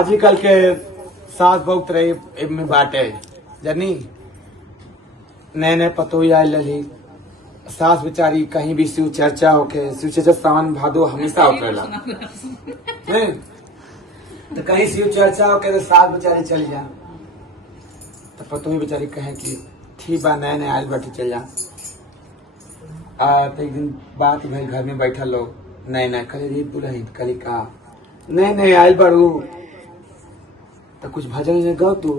आजकल के सास बहुत रहे में बाटे जनी नए नए पतोई आए लली सास बेचारी कहीं भी शिव चर्चा होके शिव चर्चा सावन भादो हमेशा होकेला तो कहीं शिव चर्चा होके तो सास बेचारी चल जा तो पतोई बेचारी कहे कि ठीक बा नए नए आयल बैठे चल जा तो एक दिन बात भाई घर में बैठा लोग नए नए कले रे दुल्हन कली का नए नए आयल बड़ू तो कुछ भजन गौ तू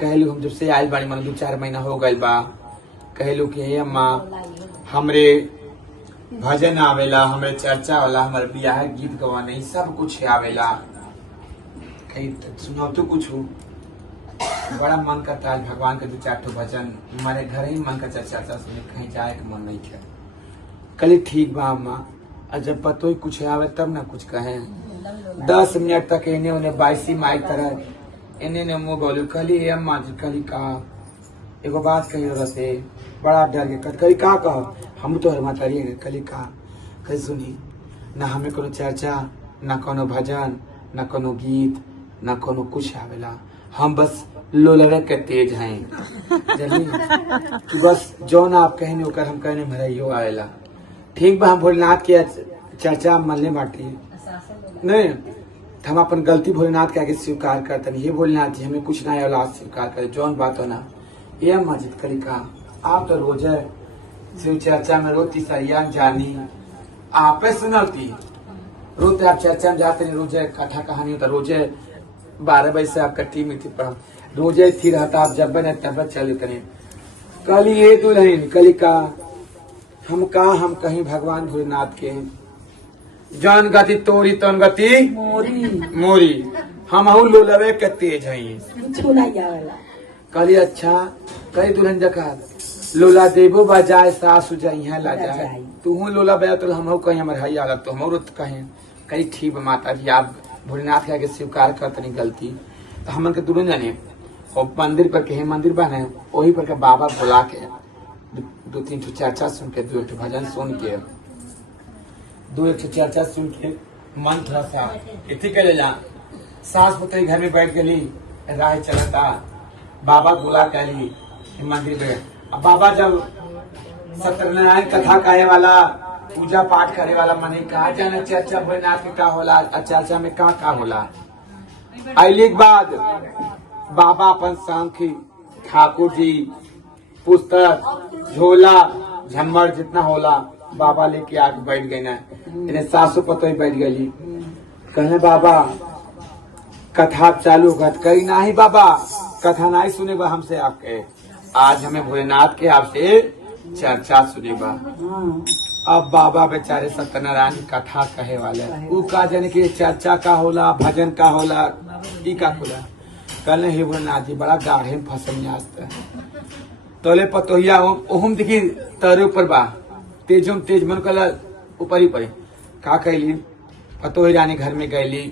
कहलू हम जब से आयल बाड़ी मन 2-4 महीना हो गए बा कहलू कि हे अम्मा हमरे भजन आवेला हमरे चर्चा वाला हमारे बियाह गीत गवाने सब कुछ आवेला कहीं सुनाओ तो कुछ बड़ा मन करता है भगवान के 2-4 भजन हमारे घर ही मन करता चर्चा सुने कहीं जाए के मन नहीं किया कल ठीक बा अम्मा और जब पतो ही कुछ आवे तब ना कुछ कहे 10 मिनट तक इन्हें उन्हें बाईसी माई तरह इन्हें मुँह बोलू कली अम्मा जी कली का एगो बात कही रहते बड़ा डर के कली का कह हम तो हर करिए कली का कही सुनी ना हमें कोनो चर्चा ना कोनो भजन ना कोनो गीत ना कोनो कुछ आवेला हम बस लोलरे के तेज हैं जल्दी कि बस जो ना आप कहने होकर हम कहने भरइयो आवेला ठीक बा हम भोलेनाथ के चर्चा मलने बाटी नहीं हम अपन गलती भोलेनाथ के आगे स्वीकार करते नहीं ये भोलेनाथ जी हमें कुछ ना औलाद स्वीकार करे जौन बात हो ना ये मस्जिद करी का आप तो रोज है शिव चर्चा में रोती सरिया जानी आपे सुनती रोते आप चर्चा में जाते नहीं रोजे कथा कहानी होता रोजे 12 बजे से आपका टीम थी पढ़ा रोजे थी रहता आप जब बने तब चले करें कल ये दुल्हन कली का हम कहीं भगवान भोलेनाथ के जन गति तोरी तन गति मोरी हम लोलवे के तेज हैं कली अच्छा कई दुल्हन जका लोला देवो बजाए सासु जाए ला जाए तू लोला बजा तो हम कहीं हमारे हई आलत तो हम कहें कहीं ठीक माता जी आप भोलेनाथ के आगे स्वीकार करते नहीं गलती तो हमन के दुल्हन जाने और मंदिर पर के मंदिर बने वही पर के बाबा बुला के 2-3 चर्चा सुन के 2-1 भजन सुन के 2-1 चर्चा सुन के मन थोड़ा सा इतनी करे जा सास पुत्री घर में बैठ गली राह चलता बाबा बुला के ली मंदिर पे अब बाबा जब सत्यनारायण कथा कहे वाला पूजा पाठ करे वाला मने कहा जाना चर्चा भोलेनाथ में का होला चर्चा में का होला अली के बाद बाबा अपन सांखी ठाकुर जी पुस्तक झोला झम्मर जितना होला बाबा लेके आके बैठ गए ना इन्हें सासू पतो ही बैठ गई कहने बाबा कथा चालू करी ना ही बाबा कथा ना ही सुनेगा हमसे आपके आज हमें भोलेनाथ के आपसे चर्चा सुनेगा अब बाबा बेचारे सत्यनारायण कथा कहे वाले उ का जाने की चर्चा का होला भजन का होला ई का होला कल हे भोलेनाथ जी बड़ा गाढ़े में फसल आस्ते तोले पतोहिया ओहम देखी तरे ऊपर बा तेजम तेज मन कल ऊपर ही पड़े का कहली पतोही रानी घर में गईली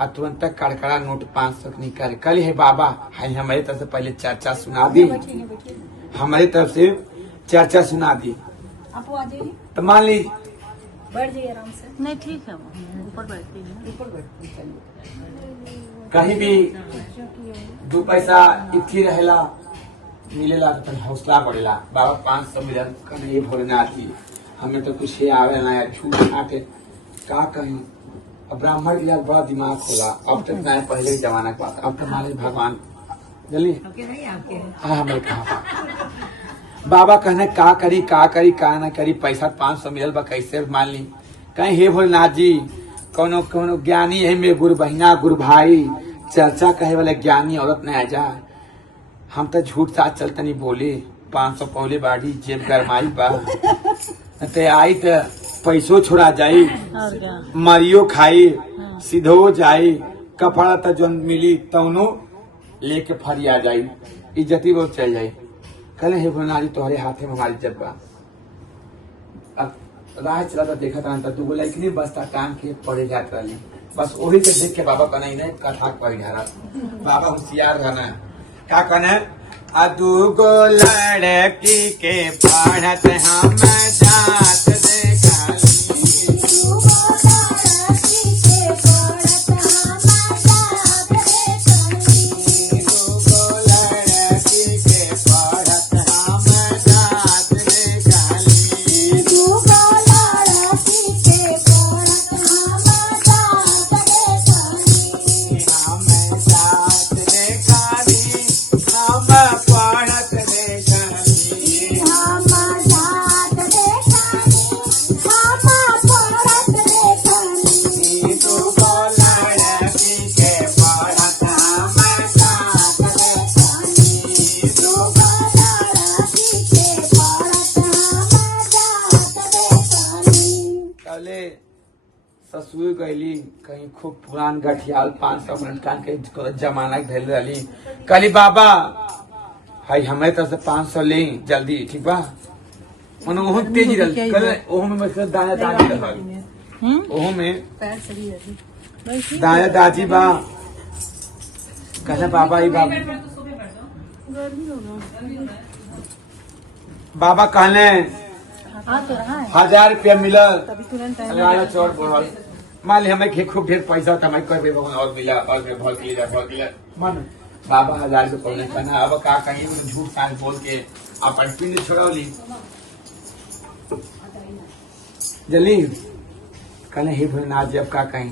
आ तुरंत कड़कड़ा नोट 500 निकाले कल हे बाबा हाई हमारी तरफ से पहले चर्चा सुना दी हमारी तरफ से चर्चा सुना दी तो मान ली बैठ जाइए आराम से नहीं ठीक है ऊपर बैठती है ऊपर बैठती कहीं भी 2 पैसा इतनी रहेला मिलेला तो हौसला बढ़ेला बाबा 500 मिलल कहीं ये भोलेनाथ जी हमें तो कुछ ये आवे ना यार झूठ खाते का कहीं अब ब्राह्मण के बड़ा दिमाग खोला अब तक ना पहले ही जमाना की बात अब तो हमारे भगवान जल्दी हाँ हमें कहा बाबा कहने का करी का ना करी पैसा 500 मिलल बा कैसे मान ली कहीं हे भोलेनाथ जी कोनो कोनो ज्ञानी है में गुरु बहिना गुरु भाई चर्चा कहे वाले ज्ञानी औरत नहीं आ जाए हम तो झूठ साथ चलते नहीं बोले 500 पौले बाढ़ी जेब गरमाई बा ते आई तो पैसों छोड़ा जाई मरियो खाई सीधो जाई कपड़ा तो जो मिली तौनो लेके फरिया जाई इज्जती बहुत चल जाई कल हे भोलेनाथ तुम्हारे हाथे में हमारी इज्जत बा अब राह चला था देखा था तू बोला इतनी बस्ता टांग के पड़े जात रही बस वही के देख के बाबा कहना इन्हें कथा पढ़ ढारा बाबा होशियार रहना क्या कहना अदूगो लड़की के पढ़त हम जात देखा सुई गईली कहीं खूब पुरान गठियाल 500 मिनट कान के जमाना के धैल रही कहली बाबा हाई हमारे तरफ से 500 ले जल्दी ठीक बा मन ओहो तेजी रही कल ओहो में मतलब दाया दादी रही ओहो में दाया दादी बा कहले बाबा ही बाबा कहले 1000 रुपया मिलल चोर बोल मान ली हमें खूब ढेर पैसा था हमें कर और मिला और भर लिया मन बाबा 1000 रुपये कहना अब का कहीं झूठ साँच बोल के अपन पिंड छोड़ौली जल्दी कहले हे भोलेनाथ जी अब का कहीं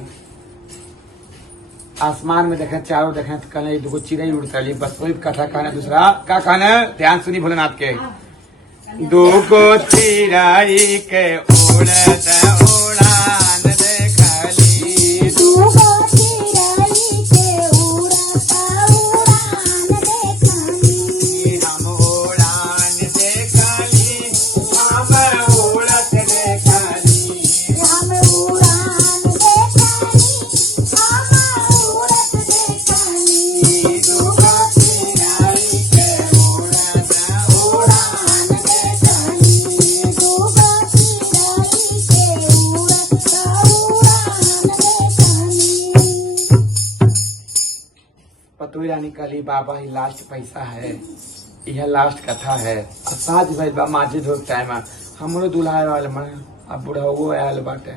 आसमान में देखे चारों देखे तो कहले दो चिड़ै उड़ता ली बस कोई कथा कहना दूसरा का कहना ध्यान सुनी भोलेनाथ के दूगो चिड़ै के उड़त उड़ान देखली दूगो चिड़ै के उड़त उड़ान देखली हम उड़ान देखली हम उड़त देखली हम उड़ान देखली हम उड़त देखली दूगो चिड़ै के उड़त उड़ान पतोई रानी काली बाबा ही लास्ट पैसा है यह लास्ट कथा है साज भाई बा माझे धोक टाइम हमरो दुल्हा वाले मन अब बुढ़ाओ आयल बाटे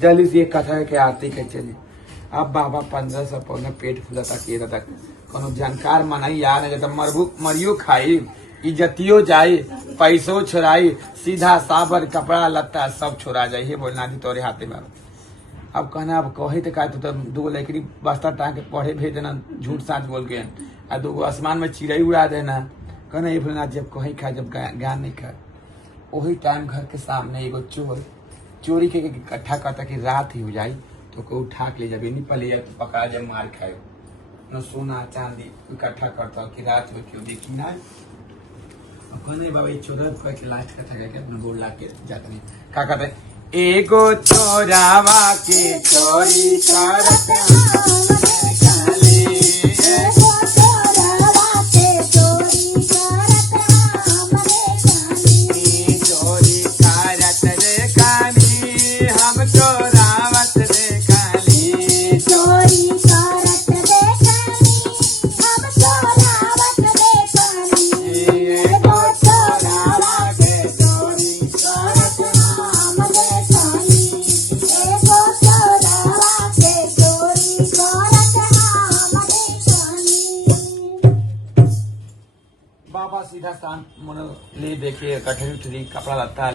जल्दी से एक कथा के आरती के चली अब बाबा 1500 पौने पेट फुलता के तक कोनो जानकार मनाई यार नहीं तो मरियो खाई इज्जतियो जाई पैसो छोड़ाई सीधा साबर कपड़ा लत्ता सब छोड़ा जाये हे बोलना थी तोरे हाथे में अब कहना अब कहे तो का तो दो लकड़ी बस्ता टांग के पढ़े भेज देना झूठ साँच बोल के आ दो आसमान में चिड़ै उड़ा देना कहना ये भोलेनाथ जब कहीं खा जब ज्ञान नहीं खा वही टाइम घर के सामने एगो चोर चोरी के इकट्ठा करता कि रात ही हो जाए तो कोई उठा के ले जाए नहीं पले तो पकड़ा जब मार खाए न सोना चांदी इकट्ठा करता कि रात में क्यों देखी ना कहने बाबा चोर के लास्ट कथा करके अपना गोड़ ला के जाते हैं क्या कहते हैं एगो चोरावा के चोरी करत काली एगो चोरावा के चोरी करत हमरे काली चोरी करत रे काली हम चोरावत रे काली चोरी करत रे काली हम चोरावत रे काली एगो चोरावा के चोरी करत हमरे बाबा सीधा शांत मन ले देखे कठरी कपड़ा लगता है।